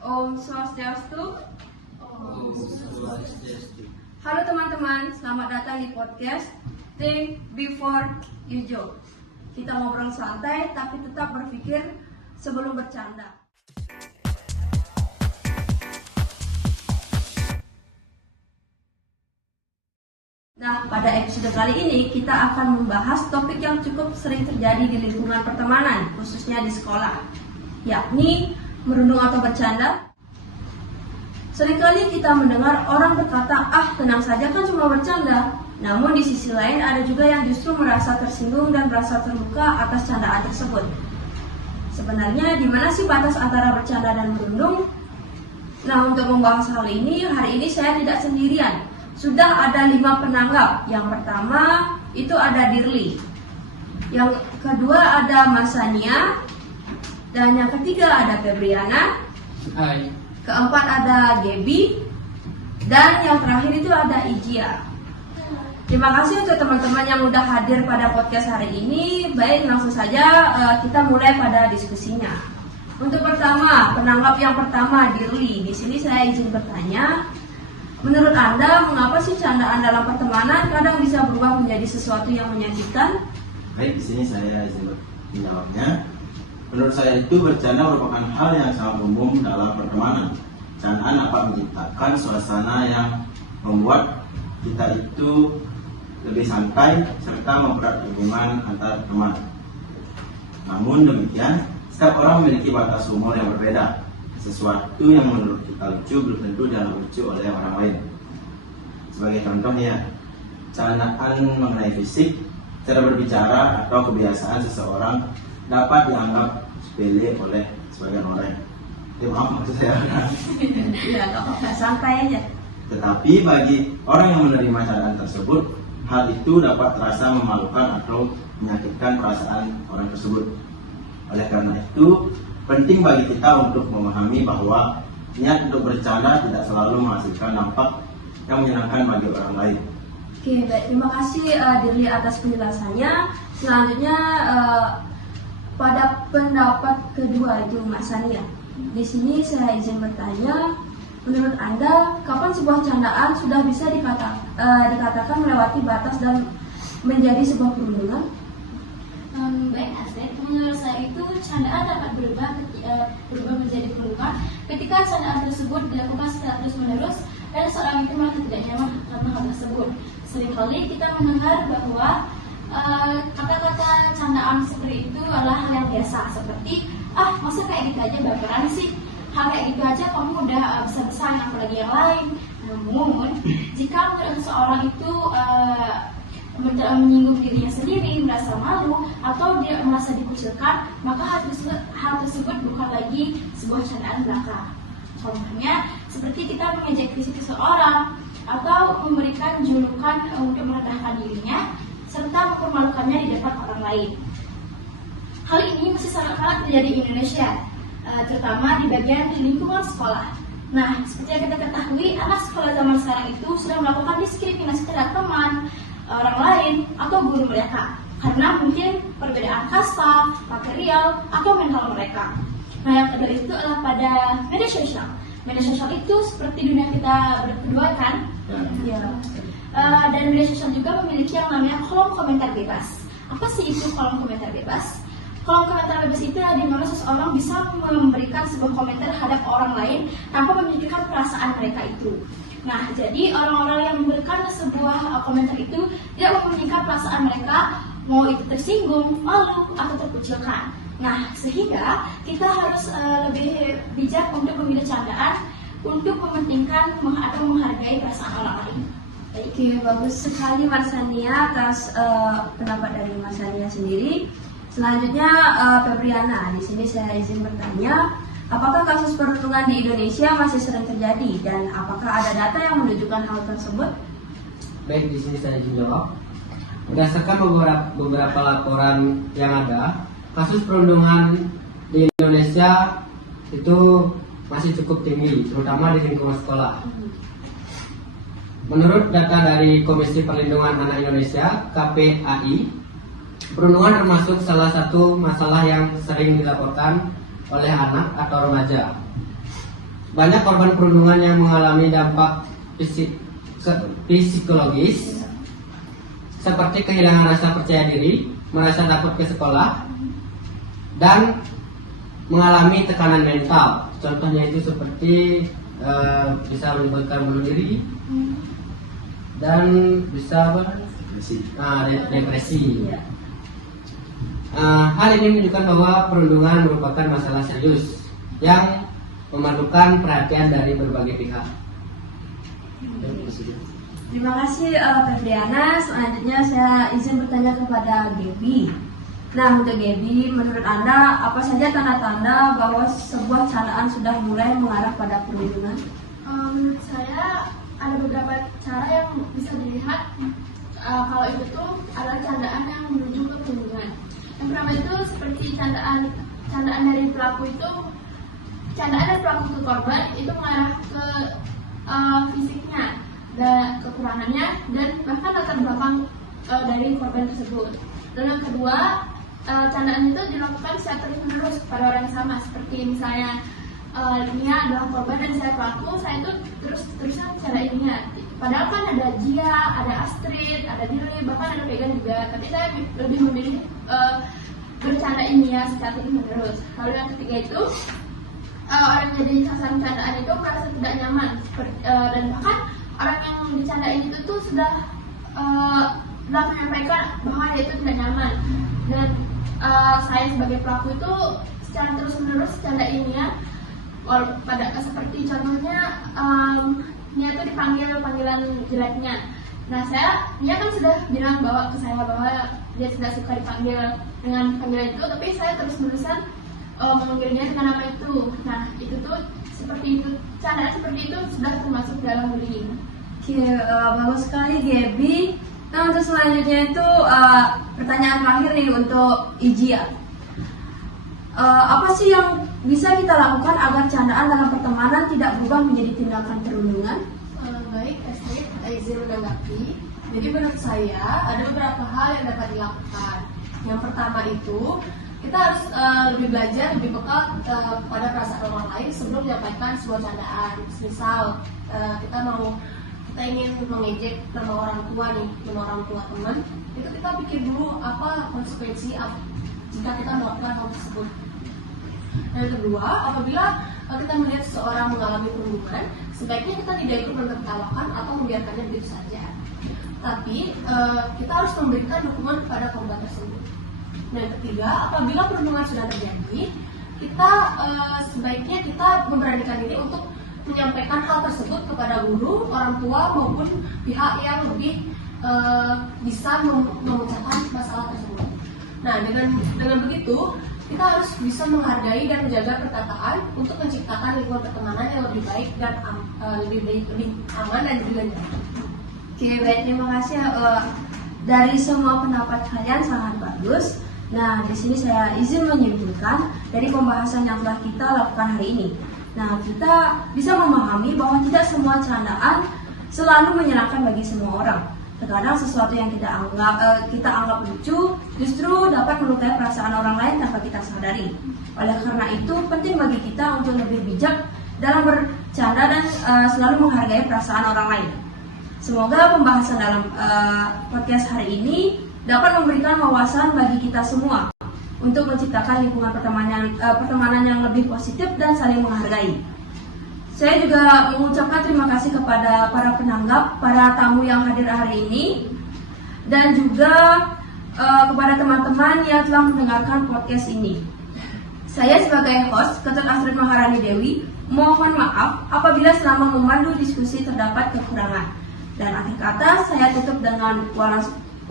Om Swastiastu. Om Swastiastu. Halo teman-teman, selamat datang di podcast Think Before You Joke. Kita ngobrol santai tapi tetap berpikir sebelum bercanda. Nah, pada episode kali ini kita akan membahas topik yang cukup sering terjadi di lingkungan pertemanan, khususnya di sekolah, yakni merundung atau bercanda. Seringkali kita mendengar orang berkata, tenang saja kan cuma bercanda. Namun di sisi lain ada juga yang justru merasa tersinggung dan merasa terluka atas candaan tersebut. Sebenarnya di mana sih batas antara bercanda dan merundung? Nah, untuk membahas hal ini, hari ini saya tidak sendirian. Sudah ada 5 penanggap. Yang pertama itu ada Dirli. Yang kedua ada Masania. Dan yang ketiga ada Febriana. Hai. Keempat ada Gaby. Dan yang terakhir itu ada Ijia. Terima kasih untuk teman-teman yang udah hadir pada podcast hari ini. Baik, langsung saja kita mulai pada diskusinya. Untuk pertama, penanggap yang pertama Dirli. Di sini saya izin bertanya. Menurut Anda, mengapa sih candaan dalam pertemanan kadang bisa berubah menjadi sesuatu yang menyakitkan? Baik, di sini saya izin menjawabnya. Menurut saya itu bercanda merupakan hal yang sangat umum dalam pertemanan. Candaan dapat menciptakan suasana yang membuat kita itu lebih santai serta mempererat hubungan antar teman. Namun demikian, setiap orang memiliki batas humor yang berbeda. Sesuatu yang menurut kita lucu belum tentu dianggap lucu oleh orang lain. Sebagai contoh ya, candaan mengenai fisik, cara berbicara atau kebiasaan seseorang dapat dianggap sepele oleh sebagian orang. Maaf maksud saya. Ya, nggak apa-apa, santai aja. Tetapi bagi orang yang menerima candaan tersebut, hal itu dapat terasa memalukan atau menyakitkan perasaan orang tersebut. Oleh karena itu, penting bagi kita untuk memahami bahwa niat untuk bercanda tidak selalu menghasilkan dampak yang menyenangkan bagi orang lain. Oke, baik. Terima kasih Dirli atas penjelasannya. Selanjutnya pada pendapat kedua itu Mas Sania. Di sini saya izin bertanya, menurut Anda kapan sebuah candaan sudah bisa dikatakan melewati batas dan menjadi sebuah perundungan? Baik, Asep. Menurut saya itu candaan dapat berubah menjadi perundungan ketika candaan tersebut dilakukan secara terus-menerus dan seorang itu merasa tidak nyaman karena hal tersebut. Seringkali kita mendengar bahwa kata-kata candaan seperti itu adalah hal yang biasa, seperti masa kayak gitu aja baperan sih, hal kayak gitu aja kamu udah besar-besar apalagi yang lain. Namun jika menurut seseorang itu menyinggung dirinya sendiri, merasa malu atau dia merasa dikucilkan, maka hal tersebut bukan lagi sebuah candaan belaka. Contohnya seperti kita mengejek fisik seseorang atau memberikan julukan untuk merendahkan dirinya serta mempermalukannya di depan orang lain. Hal ini masih sangat terjadi di Indonesia, terutama di bagian lingkungan sekolah. Nah, seperti yang kita ketahui, anak sekolah zaman sekarang itu sudah melakukan diskriminasi terhadap teman, orang lain, atau guru mereka karena mungkin perbedaan kasta, material, atau mental mereka. Nah, yang kedua itu adalah pada media sosial. Media sosial itu seperti dunia kita berdua kan? Ya. Dan media sosial juga memiliki yang namanya kolom komentar bebas. Apa sih itu kolom komentar bebas? Kolom komentar bebas itu adalah di mana seseorang bisa memberikan sebuah komentar terhadap orang lain tanpa memikirkan perasaan mereka itu. Nah, jadi orang-orang yang memberikan sebuah komentar itu tidak memikirkan perasaan mereka, mau itu tersinggung, malu, atau terkucilkan. Nah, sehingga kita harus lebih bijak untuk memilih candaan untuk mementingkan atau menghargai perasaan orang lain. Oke, bagus sekali Mas Sania atas pendapat dari Mas Sania sendiri. Selanjutnya Febriana. Di sini saya izin bertanya, apakah kasus perundungan di Indonesia masih sering terjadi dan apakah ada data yang menunjukkan hal tersebut? Baik, di sini saya izin jawab. Berdasarkan beberapa laporan yang ada, kasus perundungan di Indonesia itu masih cukup tinggi, terutama di lingkungan sekolah. Menurut data dari Komisi Perlindungan Anak Indonesia (KPAI), perundungan termasuk salah satu masalah yang sering dilaporkan oleh anak atau remaja. banyak korban perundungan yang mengalami dampak psikologis seperti kehilangan rasa percaya diri, merasa takut ke sekolah, dan mengalami tekanan mental. Contohnya itu seperti bisa menyebabkan bunuh diri dan bisa depresi. Hal ini menunjukkan bahwa perundungan merupakan masalah serius yang memerlukan perhatian dari berbagai pihak. Terima kasih Febriana. Selanjutnya saya izin bertanya kepada Gaby. Nah, untuk Gaby, menurut Anda apa saja tanda-tanda bahwa sebuah candaan sudah mulai mengarah pada perundungan? Menurut saya ada beberapa cara yang bisa dilihat kalau itu tuh adalah candaan yang menuju ke perundungan. Yang pertama itu seperti candaan dari pelaku itu, candaan dari pelaku ke korban itu mengarah ke fisiknya, dan kekurangannya, dan bahkan latar belakang dari korban tersebut. Dan yang kedua, candaan itu dilakukan secara terus-menerus pada orang yang sama, seperti misalnya Nia adalah korban dan saya pelaku, saya itu terus-terusan candaan Nia. Padahal kan ada Gia, ada Astrid, ada Dili, bahkan ada Megan juga. Tapi saya lebih memilih bercandain Nia secara terus-menerus. Lalu yang ketiga itu, orang yang jadi sasaran candaan itu merasa tidak nyaman, dan bahkan orang yang dicandain itu tuh sudah menyampaikan bahwa dia itu tidak nyaman. Dan saya sebagai pelaku itu secara terus-menerus candain Nia, pada seperti contohnya Nia itu dipanggil panggilan jeleknya. Nah, Nia kan sudah bilang ke saya bahwa dia tidak suka dipanggil dengan panggilan itu, tapi saya terus-menerusan memanggilnya dengan nama itu. Nah, itu tuh seperti itu, candaan seperti itu sudah termasuk dalam bullying. Oke, bagus sekali Gaby. Nah, untuk selanjutnya itu pertanyaan terakhir nih untuk Ijia. Apa sih yang bisa kita lakukan agar candaan dalam pertemanan tidak berubah menjadi tindakan perundungan? Baik, Astrid, izin menanggapi. Jadi menurut saya ada beberapa hal yang dapat dilakukan. Yang pertama itu kita harus lebih belajar, lebih peka pada perasaan orang lain sebelum menyampaikan sebuah candaan. Misal kita ingin mengejek nama orang tua nih, nama orang tua teman, itu kita pikir dulu apa konsekuensi jika kita melakukan hal tersebut. Dan yang kedua, apabila kita melihat seseorang mengalami perundungan, sebaiknya kita tidak ikut menertawakan atau membiarkannya begitu saja. Tapi kita harus memberikan dukungan kepada korban tersebut. Dan yang ketiga, apabila perundungan sudah terjadi, sebaiknya kita memberanikan diri untuk menyampaikan hal tersebut kepada guru, orang tua maupun pihak yang lebih bisa memecahkan masalah tersebut. Nah, dengan begitu kita harus bisa menghargai dan menjaga perkataan untuk menciptakan lingkungan pertemanan yang lebih baik dan lebih aman dan juga nyaman. Oke, baik, terima kasih. Dari semua pendapat kalian sangat bagus. Nah, di sini saya izin menyimpulkan dari pembahasan yang telah kita lakukan hari ini. Nah, kita bisa memahami bahwa tidak semua candaan selalu menyenangkan bagi semua orang. Terkadang sesuatu yang kita anggap lucu justru dapat melukai perasaan orang lain tanpa kita sadari. Oleh karena itu, penting bagi kita untuk lebih bijak dalam bercanda dan selalu menghargai perasaan orang lain. Semoga pembahasan dalam podcast hari ini dapat memberikan wawasan bagi kita semua untuk menciptakan lingkungan pertemanan yang lebih positif dan saling menghargai. Saya juga mengucapkan terima kasih kepada para penanggap, para tamu yang hadir hari ini, dan juga kepada teman-teman yang telah mendengarkan podcast ini. Saya sebagai host, Ketut Astrid Maharani Dewi, mohon maaf apabila selama memandu diskusi terdapat kekurangan. Dan akhir kata saya tutup dengan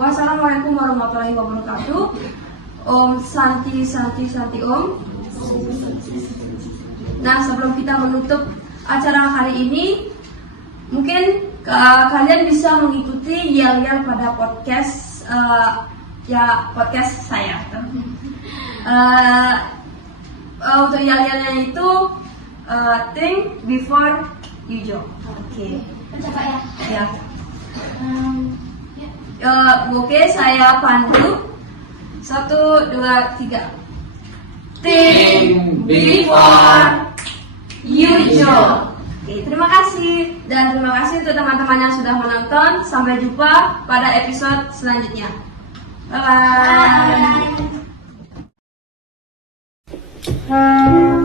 wassalamualaikum warahmatullahi wabarakatuh. Om Santi Santi Santi Om. Nah, sebelum kita menutup acara hari ini, mungkin kalian bisa mengikuti yel-yel pada podcast podcast saya. Untuk yel-yelnya itu think before you jump. Oke. Ya. Oke, saya pandu. 1, 2, 3. Think before you Indonesia. Oke, terima kasih. Dan terima kasih untuk teman-teman yang sudah menonton. Sampai jumpa pada episode selanjutnya. Bye-bye. Bye.